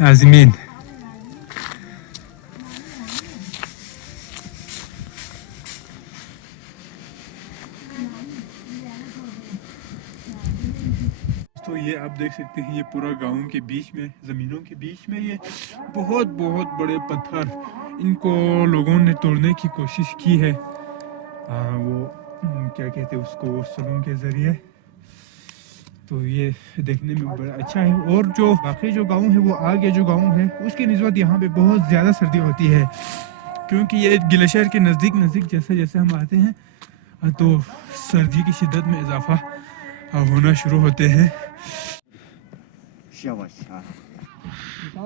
नाज़मीन। तो ये आप देख सकते हैं, ये पूरा गांव के बीच में, ज़मीनों के बीच में ये बहुत बहुत बड़े पत्थर, इनको लोगों ने तोड़ने की कोशिश की है। वो क्या कहते हैं उसको, सलों के ज़रिए। तो ये देखने में बड़ा अच्छा है। और जो बाकी जो गांव है, वो आगे जो गांव है उसकी निस्बत यहाँ पे बहुत ज़्यादा सर्दी होती है, क्योंकि ये ग्लेशियर के नज़दीक नज़दीक जैसे जैसे हम आते हैं तो सर्दी की शिद्दत में इजाफा होना शुरू होते हैं।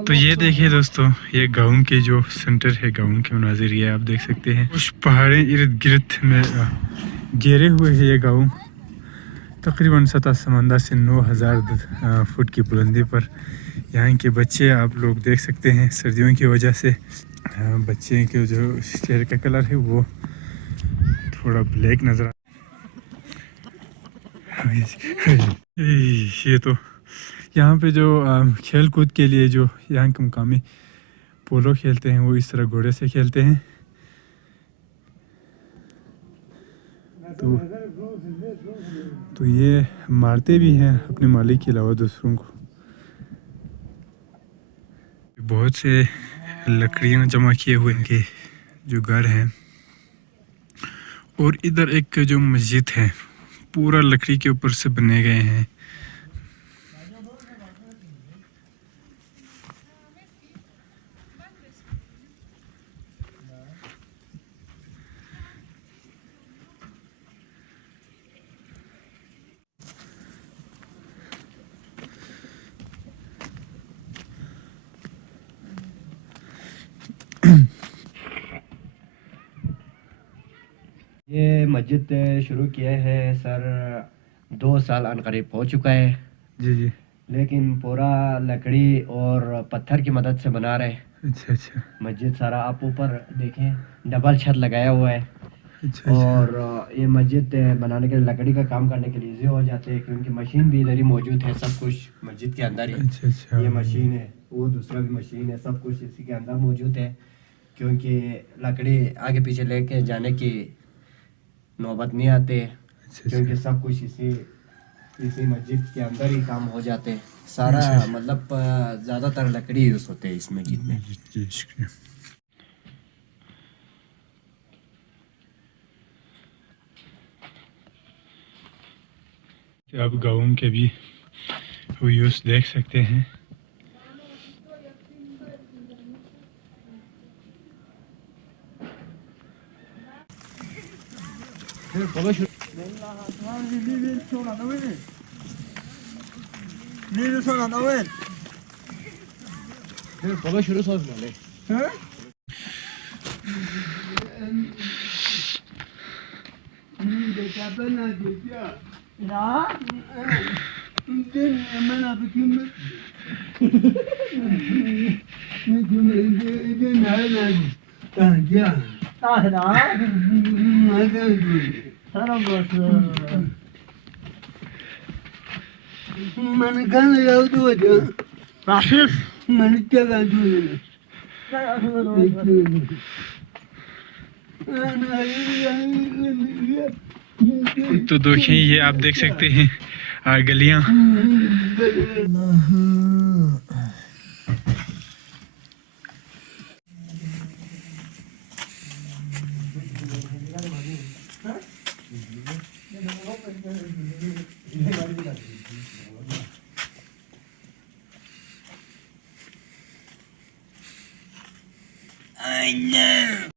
तो ये देखिए दोस्तों, ये गांव के जो सेंटर है, गांव के मनाजिर ये आप देख सकते हैं। कुछ पहाड़ें इर्द गिर्द में घेरे हुए है ये गांव। तकरीबन सतह समंदर से 9000 फुट की बुलंदी पर। यहाँ के बच्चे आप लोग देख सकते हैं, सर्दियों की वजह से बच्चे के जो चेहरे का कलर है वो थोड़ा ब्लैक नज़र ये तो यहाँ पे जो खेल कूद के लिए जो यहाँ के मुकामी पोलो खेलते हैं, वो इस तरह घोड़े से खेलते हैं। तो ये मारते भी हैं अपने मालिक के अलावा दूसरों को। बहुत से लकड़ियाँ जमा किए हुए इनके जो घर हैं, और इधर एक जो मस्जिद है पूरा लकड़ी के ऊपर से बने गए हैं। ये मस्जिद शुरू किए हैं सर 2 साल अनकरीब हो चुका है। जी जी। लेकिन पूरा लकड़ी और पत्थर की मदद से बना रहे। अच्छा अच्छा। मस्जिद सारा आप ऊपर देखें डबल छत लगाया हुआ है। अच्छा। और ये मस्जिद बनाने के लिए लकड़ी का काम करने के लिए इजी हो जाते हैं, क्योंकि मशीन भी इधर ही मौजूद है, सब कुछ मस्जिद के अंदर ही। अच्छा अच्छा। ये मशीन है, वो दूसरा भी मशीन है, सब कुछ इसी के अंदर मौजूद है, क्योंकि लकड़ी आगे पीछे लेके जाने की नौबत नहीं आते। अच्छा, क्योंकि सब कुछ इसी मस्जिद के अंदर ही काम हो जाते हैं सारा। मतलब ज़्यादातर लकड़ी यूज़ होते हैं इस मस्जिद में। जी शुक्रिया। आप गाँव के भी व्यूज़ देख सकते हैं। तो देखिए, ये आप देख सकते हैं गलियां। I know.